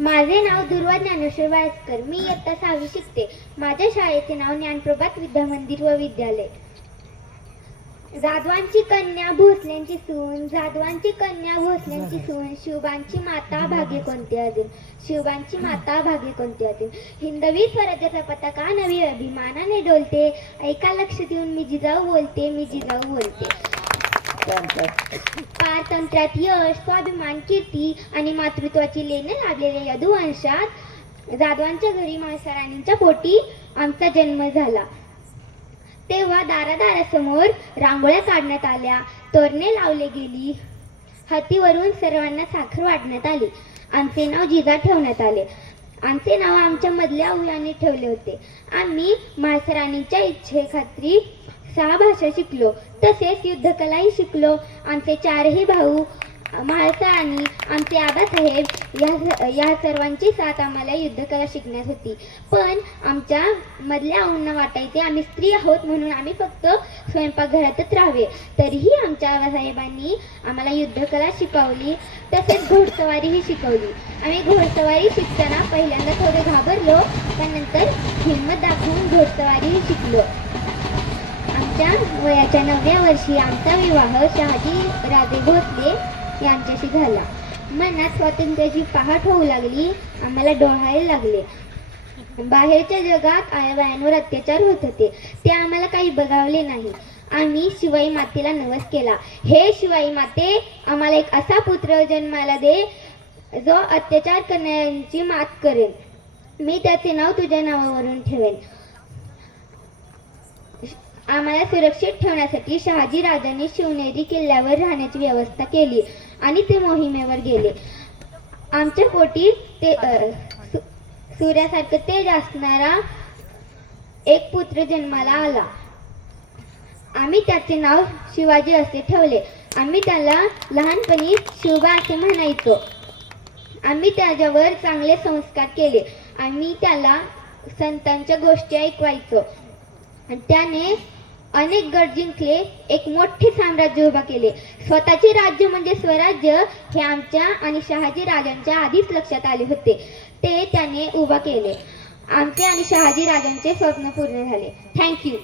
माझे नाव दुर्वा ज्ञानेश्वर वायस्कर मी इयत्ता सहावी शिकते. माझ्या शाळेचे नाव ज्ञानप्रभात विद्या मंदिर व विद्यालय. जाधवांची कन्या भोसल्यांची सून जाधवांची कन्या भोसल्यांची सून शिवबांची माता भाग्य कोणती अजून? शिवबांची माता भाग्य कोणती अजून? हिंदवी स्वराज्याचा पताका नवी अभिमानाने डोलते. ऐका लक्ष देऊन मी जिजाऊ बोलते मी जिजाऊ बोलते. पारतंत्र्यात यश स्वाभिमान कीर्ती आणि मातृत्वाची लेणे लाभलेल्या यदुवंशात जाधवांच्या घरी माळसराणींच्या पोटी आमचा जन्म झाला. तेव्हा दारादारासमोर रांगोळ्या काढण्यात आल्या. तोरणे लावले गेली. हातीवरून सर्वांना साखर वाढण्यात आली. आमचे नाव जिजा ठेवण्यात आले. आमचे नाव आमच्या मधल्या अवयाने ठेवले होते. आम्ही माळसराणीच्या इच्छेखात्री सहा भाषा शिकलो तसेच युद्धकलाही शिकलो. आमचे चारही भाऊ महाराणी आमचे आबासाहेब या या सर्वांची साथ आम्हाला युद्धकला शिकण्यात होती. पण आमच्या मधल्या आऊंना वाटायचे आम्ही स्त्री आहोत म्हणून आम्ही फक्त स्वयंपाकघरातच राहावे. तरीही आमच्या आबासाहेबांनी आम्हाला युद्धकला शिकवली तसेच घोडसवारीही शिकवली. आम्ही घोडसवारी शिकताना पहिल्यांदा थोडं घाबरलो पण नंतर हिंमत दाखवून घोडसवारीही शिकलो. आमच्या वयाच्या नवव्या वर्षी आमचा विवाह शहाजी राजे भोसले यांच्याशी झाला. मनात स्वातंत्र्याची पहाट होऊ लागली आम्हाला डोहायला लागले. बाहेरच्या जगात आयाबायांवर अत्याचार होत होते. ते आम्हाला काही बघावले नाही. आम्ही शिवाई मातेला नवस केला. हे शिवाई माते आम्हाला एक असा पुत्र जन्माला दे जो अत्याचार करणाऱ्यांची मात करेल मी त्याचे नाव तुझ्या नावावरून ठेवेन. आम्हाला सुरक्षित ठेवण्यासाठी शहाजी राजांनी शिवनेरी किल्ल्यावर राहण्याची व्यवस्था केली आणि ते मोहिमेवर गेले. आमच्या पोटी ते सु- सूर्यासारखं तेज असणारा एक पुत्र जन्माला आला. आम्ही त्याचे नाव शिवाजी असे ठेवले. आम्ही त्याला लहानपणी शिवबा असे म्हणायचो. आम्ही त्याच्यावर चांगले संस्कार केले. आम्ही त्याला संतांच्या गोष्टी ऐकवायचो. त्याने अनेक गड जिंकले एक मोठे साम्राज्य उभा केले. स्वतःचे राज्य म्हणजे स्वराज्य हे आमच्या आणि शहाजी राजांच्या आधीच लक्षात आले होते. ते त्याने उभा केले. आमचे आणि शहाजी राजांचे स्वप्न पूर्ण झाले. थँक्यू